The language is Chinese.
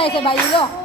再一个把衣服。